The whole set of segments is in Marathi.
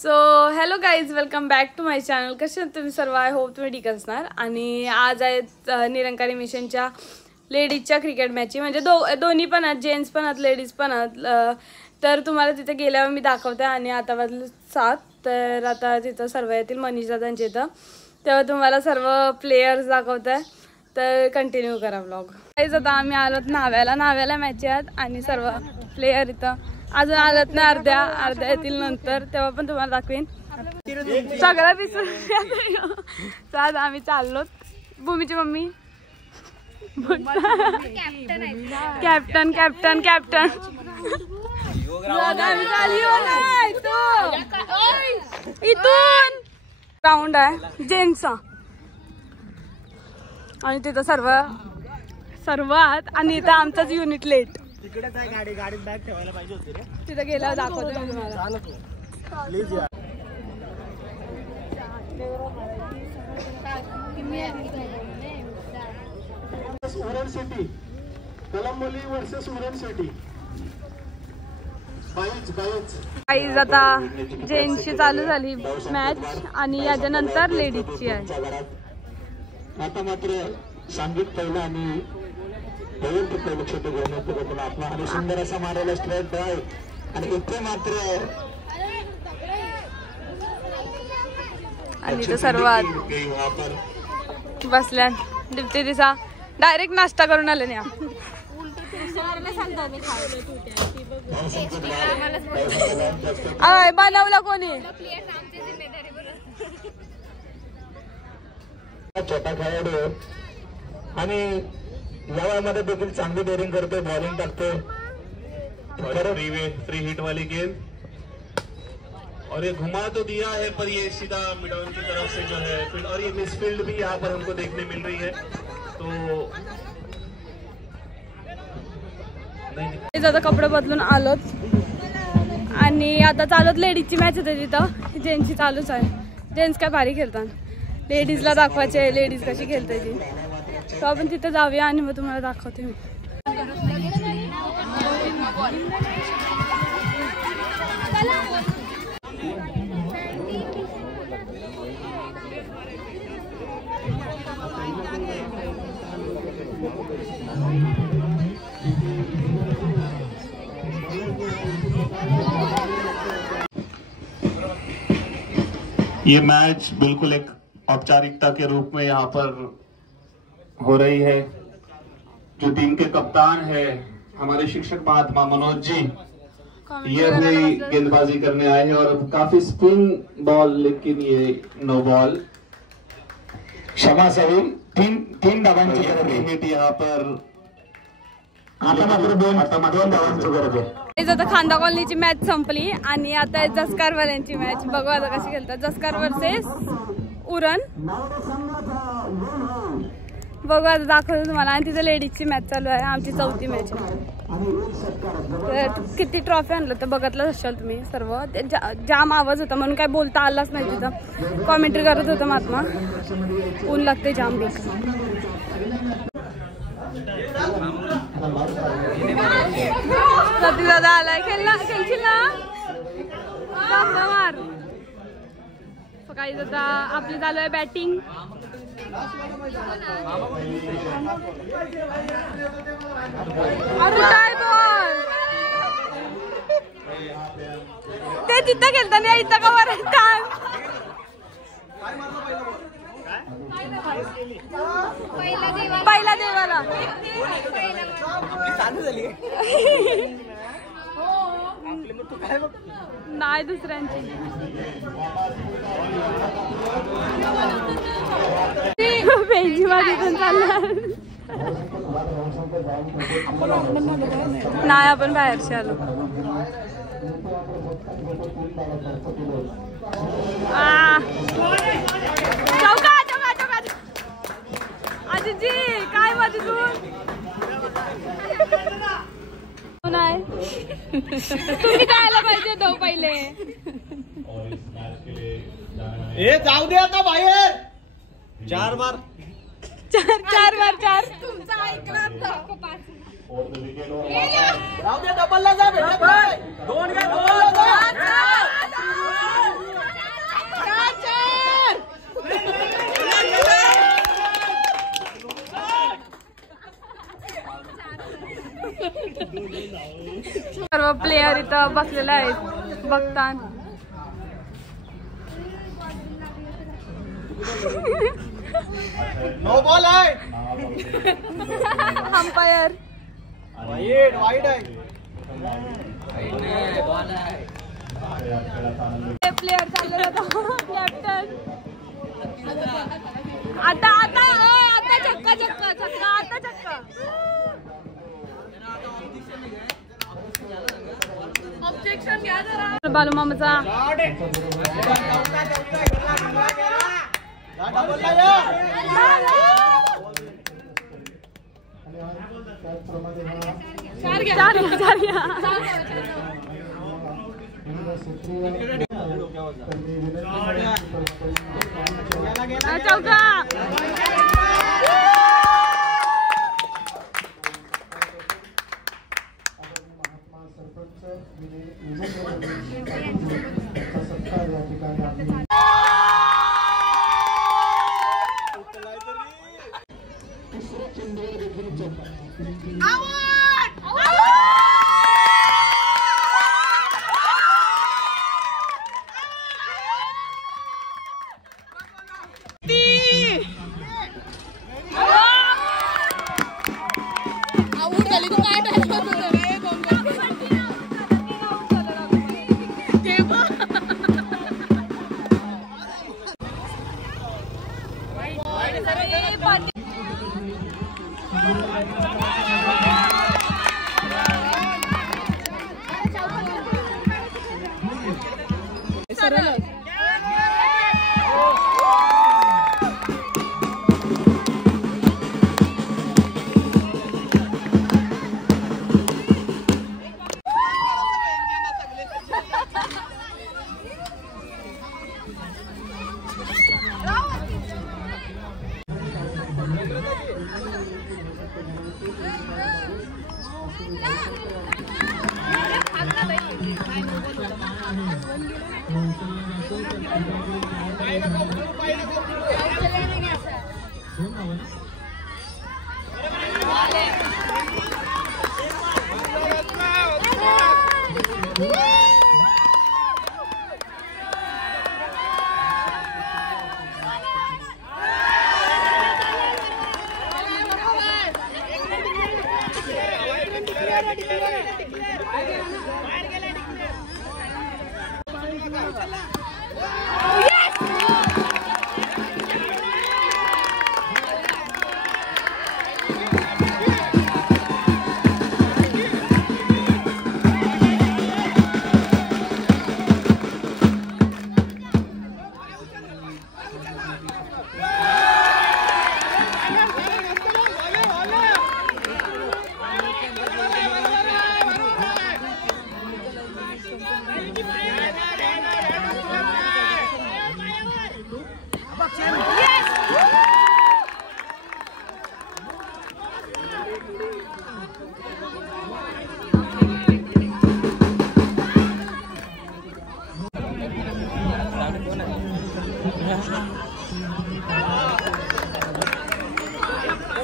So hello guys, welcome back to my channel. कसे तुम्ही सर्व? आय होप तुम्ही ठीक असणार. आणि आज आहेत निरंकारी मिशनच्या लेडीजच्या क्रिकेट मॅची, म्हणजे दोन्ही पण आहेत, जेंट्स पण आहेत, लेडीज पण आहेत. तर तुम्हाला तिथे गेल्यावर मी दाखवते. आणि आता वाजले 7, तर आता तिथं सर्व येतील मनीष दादांच्या इथं, तेव्हा तुम्हाला सर्व प्लेयर्स दाखवते. तर कंटिन्यू करा व्लॉग. गाईज आता आम्ही आलोत नाव्याला मॅच आहेत आणि सर्व प्लेयर इथं अजून आलत नाही, अर्ध्या येतील नंतर, तेव्हा पण तुम्हाला दाखवेन. सगळं विसरून आम्ही चाललो. भूमीची मम्मी कॅप्टन कॅप्टन कॅप्टन इथून राऊंड आहे जेंट्सचा आणि तिथं सर्व आहात आणि इथं आमचाच युनिट लेट. तिकडेच आहे गाडी, गाडीत बॅग ठेवायला पाहिजे होती रे. तिथं गेल्यावर दाखवते मी तुम्हाला. प्लीज या. Uran city, Kalamboli versus Uran city. Guys आता जेंट्सची चालू झाली मॅच आणि याच्यानंतर लेडीजची आहे. आता मात्र सांगित पहिला आणि छोटे घेऊन आपला आणि सुंदर असा मारायला स्ट्रेट बॉल. आणि इथे मात्र आणि तो सर्वात बसल्या दिपते दिसा डायरेक्ट नाश्ता करून आले ना. बनवला कोणी? छोटा खेळाडू आणि या वयामध्ये देखील चांगली बेरिंग करते, बॉलिंग टाकते. फ्री हिट वाली गेंद और ये घुमा तो दिया है पर ये सीधा मिड ऑन की तरफ से जो है फिर, और ये मिसफील्ड भी यहाँ पर हमको देखने मिल रही है. तो आता कपडे बदलून आलोच आणि आता चालत लेडीजची मॅच होते तिथं. जेंट्सची चालूच आहे. जेंट्स काय भारी खेळतात, लेडीजला दाखवायचे लेडीज कशी खेळते ती. तो आपण तिथे जाऊया आणि मग तुम्हाला दाखवते मी. ये मैच बिल्कुल एक औपचारिकता के रूप में यहाँ पर हो रही है. जो टीम के कप्तान है हमारे शिक्षक महात्मा मनोज जी, ये भी गेंदबाजी करने आए हैं और काफी स्पिन बॉल, लेकिन ये नो बॉल. क्षमा सवी तीन धावांची हिट यहाँ पर आता मात्र दोन धावांची गरज आहे. आता खांदा कॉलनीची मॅच संपली आणि आता जसकारवाल्यांची मॅच बघू आता कशी खेळतात. जसकार वर्सेस उरण बघू आता दाखवतो तुम्हाला. आणि तिथे लेडीजची मॅच चालू आहे, आमची 4थी मॅच आहे. तर किती ट्रॉफी आणलं तर बघतलंच असाल तुम्ही सर्व. जाम आवाज होता म्हणून काय बोलता आलाच नाही. तिथं कॉमेंट्री करत होतं महात्मा. ऊन लागते जाम बी. सती दादा आलाय. खेळशील ना मार. सकाळी आता आपली चालू आहे बॅटिंग. ते तिथं खेळताना इथं का मारतात. पहिला देवाला नाही दुसऱ्यांची. बेंची मध्ये पण चालणार नाही, आपण बाहेरचे आलो. आजीजी काय माझी नाही तुम्ही जायला पाहिजे तो पहिले. ए जाऊ दे आता बाहेर. 4 बार तुमचा ऐकला. डबल ला जा. 2 घ्या. प्लेयर इथं बसलेले आहेत बघता. नो बॉल आहे. अंपायर वाईड आहे. प्लेयर चालले कॅप्टन. आता आता आता चक्का चक्का चक्का आता चक्का. ऑब्जेक्शन घ्या जरा. बालू मामाचा चौका.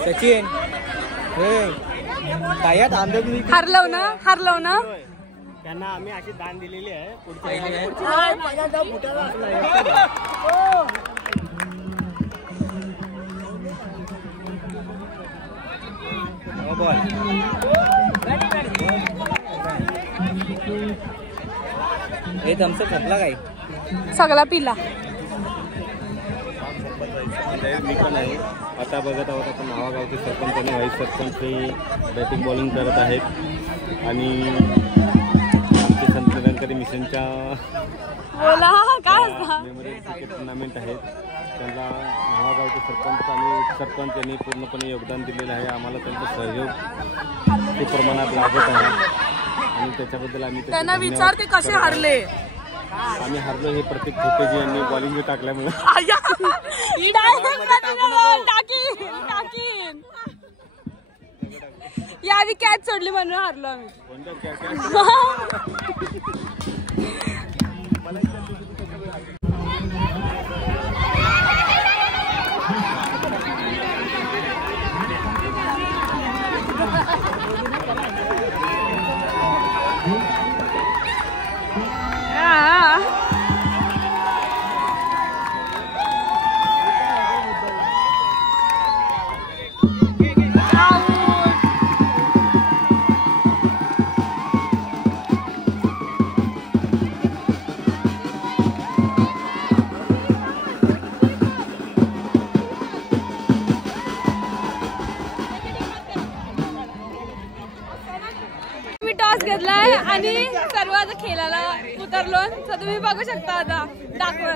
सचिन हरलव ना त्यांना आम्ही अशी दान दिलेली आहे. हे थम्सअप संपला काय सगळा पिला. मी पण आहे. आता बघत आहोत आपण नावागावचे सरपंच आणि व्हाईस सरपंच हे बॅटिंग बॉलिंग करत आहेत आणि आमचे संत निरंकारी मिशनच्या मेमोरियल क्रिकेट टुर्नामेंट आहेत. त्यांना नावागावचे सरपंच आणि उपसरपंच यांनी पूर्णपणे योगदान दिलेलं आहे. आम्हाला त्यांचा सहयोग खूप प्रमाणात लागत आहे आणि त्याच्याबद्दल आम्ही त्यांना विचारते कसे हरले. आम्ही हरलो हे प्रत्येक छोटेजी यांनी बॉलिंग टाकल्यामुळे. यावी कॅच सोडली म्हणून हरलो आम्ही. करलो तर तुम्ही बघू शकता आता दाखव.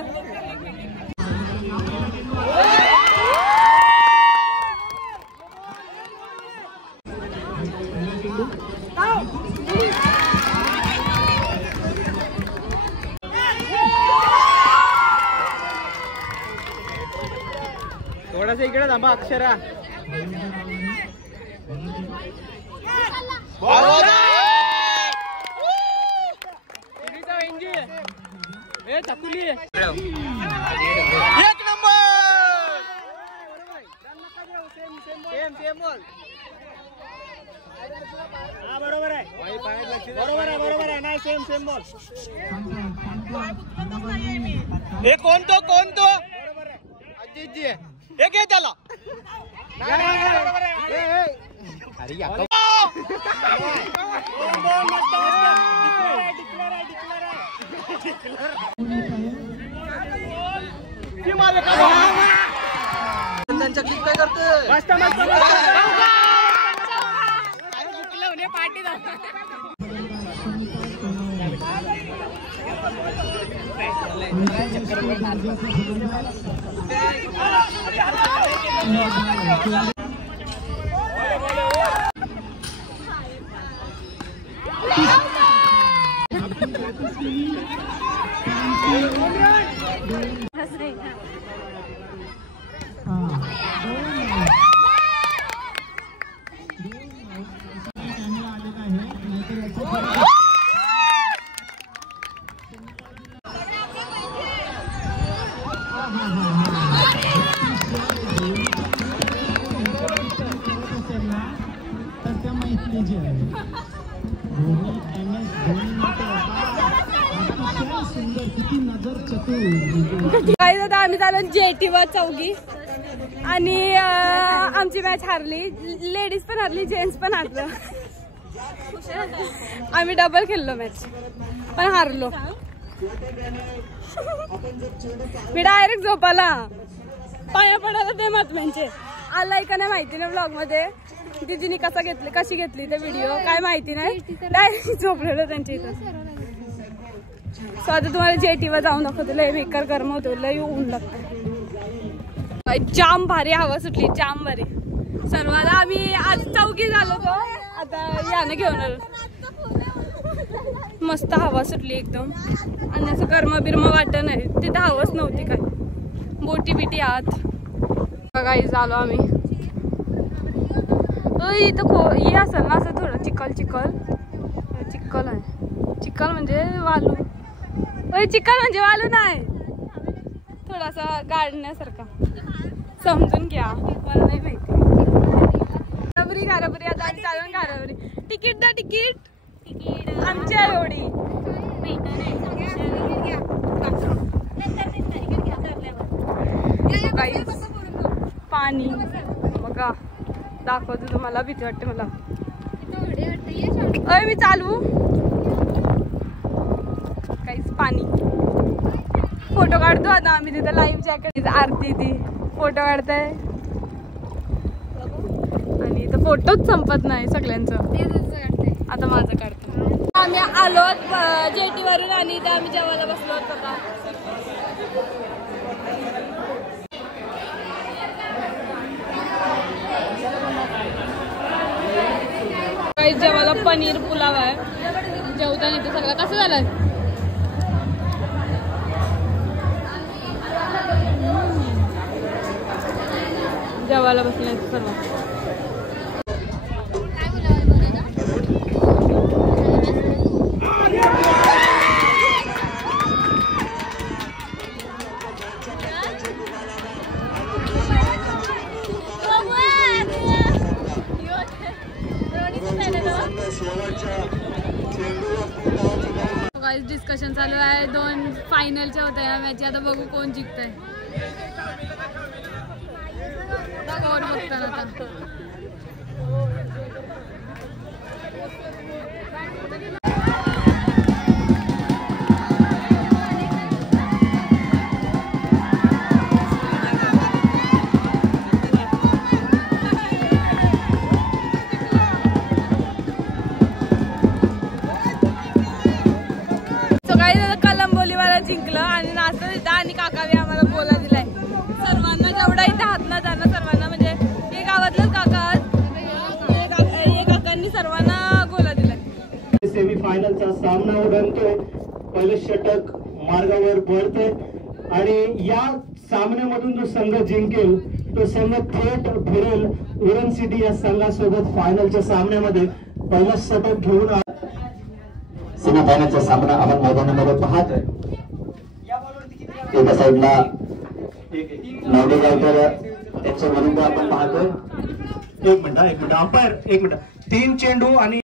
थोडासा इकडे थांबा अक्षरा. एक नंबर. बरोबर आहे बरोबर आहे नाही सेम बॉल. हे कोणतो अजितजी हे घे त्याला. अरे त्यांच्या क्लिक काय करतोय पार्टी. काही आता आम्ही झालो JT1 चौघी आणि आमची मॅच हारली. लेडीज पण हारली, जेंट्स पण हारलं. आम्ही डबल खेळलो मॅच पण हारलो. मी डायरेक्ट झोपाला पाया पडायला ते महात्म्यांचे. आलाय का नाही माहिती नाही ब्लॉग मध्ये. दीदीने कशी घेतली ते व्हिडिओ काय माहिती नाही. डायरेक्ट झोपलेलं त्यांच्या इथं. सो आता तुम्हाला JT1 जाऊन दाखवतो. लय बेकार गरम होतो, लय ऊन लागतं. जाम भारी हवा सुटली, जाम भारी. सर्वांना आम्ही आज चौकी झालो तो आता यानं घेऊन आलो. मस्त हवा सुटली एकदम आणि असं गरम बिरम वाटत नाही. तिथं हवाच नव्हती काय. बोटी बिटी आत काही झालो आम्ही. इथं हे असेल ना असं थोडं चिखल आहे. चिखल म्हणजे वालू. चिखल म्हणजे वालू नाही, थोडासा गाडण्यासारखा समजून घ्या. मला नाही माहिती. घाराबरी आता आम्ही चालून घाराबरी. तिकीट द्या तिकीट आमची आहे एवढी. पाणी बघा दाखवतो तुम्हाला. भीती वाटते मला. मी चालू काहीच पाणी. फोटो काढतो आता आम्ही तिथं. लाईव्ह जॅकेट आरती ती फोटो काढताय आणि इथं फोटोच संपत नाही सगळ्यांचं. आता माझं काढतो. आम्ही आलो JT वरून आणि इथे आम्ही जेवायला बसलो होतो. काही जेवायला पनीर पुलाव आहे. जेवताना इथे सगळं कसं झालंय. जेवायला बसले सर्व. डिस्कशन चालू आहे. 2 फायनलच्या होत्या या मॅच. आता बघू कोण जिंकतंय. कोण बघताना आता. काकाने आम्हाला बोला दिलाय. सर्वांना जेवढा इथे हात ना त्यांना सर्वांना म्हणजे हे गावातलंच काका हे काकांनी सर्वांना गोला दिलाय. सेमी फायनलचा सामना उडवतो. पहिलं षटक मार्गावर पडते आणि या सामन्यामधून जो संघ जिंकेल तो संघ थेट फिरेल उरण सिटी या संघासोबत फायनलच्या सामन्यामध्ये पहिला षटक घेऊन. सेमी फायनलचा सामना आपण मैदानामध्ये पाहतोय. एका साईडला नवडेगावकर त्यांच्या विरुद्ध आपण पाहतोय. एक मिनिट अंपायर, एक मिनिट. 3 चेंडू आणि